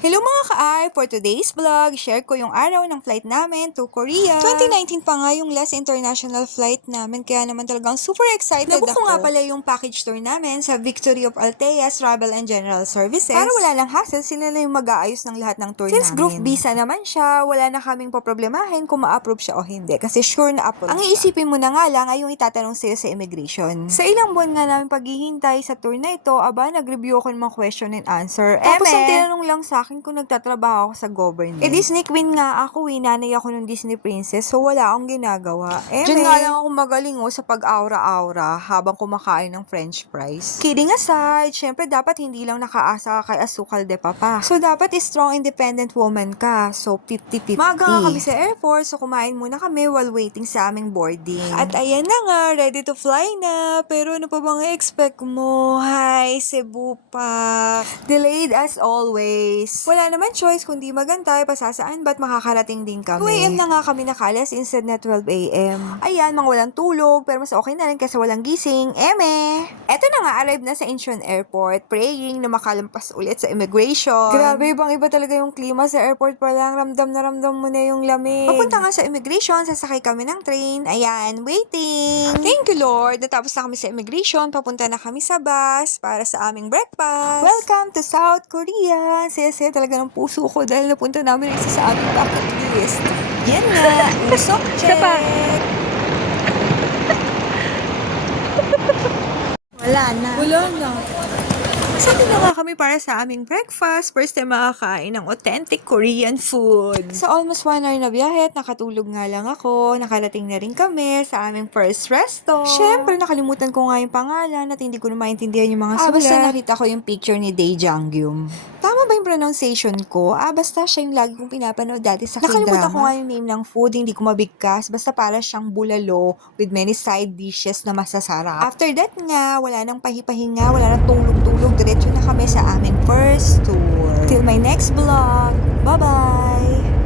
Hello mga ka-ay! For today's vlog, share ko yung araw ng flight namin to Korea. 2019 pa nga yung last international flight namin, kaya naman talagang super excited Nabook ako. ko nga pala yung package tour namin sa Victory of Alteas Travel and General Services. Para wala lang hassle, sila na yung mag-aayos ng lahat ng tour Since namin. group visa naman siya, wala na kaming poproblemahin kung ma-approve siya o hindi, kasi sure na approve Ang siya. Iisipin mo na nga lang ay yung itatanong sa'yo sa immigration. Sa ilang buwan nga namin paghihintay sa tour na ito, nag-review ako ng mga question and answer. Tapos ang tinanong lang sa akin kung nagtatrabaho ako sa government. Disney Queen nga ako, nanay ako ng Disney Princess, so wala akong ginagawa. Diyan nga lang ako magaling sa pag-aura-aura habang kumakain ng french fries. Kidding aside, syempre dapat hindi lang nakaasa kay asukal de papa. So dapat strong independent woman ka, so 50-50. Maaga nga kami sa airport, so kumain muna kami while waiting sa aming boarding. At ayan na nga, ready to fly na. Pero ano pa bang expect mo? Hi, Cebu pa. Delayed as always. Wala naman choice kundi magantay, pasasaan ba't makakarating din kami. 2 AM na nga kami nakalas instead na 12 AM. Ayan, mga walang tulog, pero mas okay na rin kasi walang gising. Eto na nga, arrive na sa Incheon Airport, praying na makalampas ulit sa immigration. Grabe, ibang iba talaga yung klima sa airport pa lang. Ramdam na ramdam mo na yung lamig. Papunta nga sa immigration, sasakay kami ng train. Ayan, waiting. Thank you Lord. Natapos na kami sa immigration, papunta na kami sa bus para sa aming breakfast. Welcome to South Korea. Saya-saya talaga ng puso ko dahil napunta namin isa sa aming bucket list. Yan nga, usok check. Wala na. Wala na. Sabi na nga kami para sa aming breakfast. First time makakain ng authentic Korean food. Sa almost 1 hour na biyahe at nakatulog nga lang ako. Nakarating na rin kami sa aming first resto. Siyempre, nakalimutan ko nga yung pangalan at hindi ko na maintindihan yung mga sulat. Basta nakita ko yung picture ni Dae Jangyum. Tama ba yung pronunciation ko? Basta siya yung lagi kong pinapanood dati sa K-drama. Nakalimutan ko nga yung name ng food, hindi ko mabigkas. Basta para siyang bulalo with many side dishes na masasarap. After that nga, wala nang pahipahinga, wala nang tulog-tulog. Diretso na kami sa aming first tour. Till my next vlog. Bye-bye!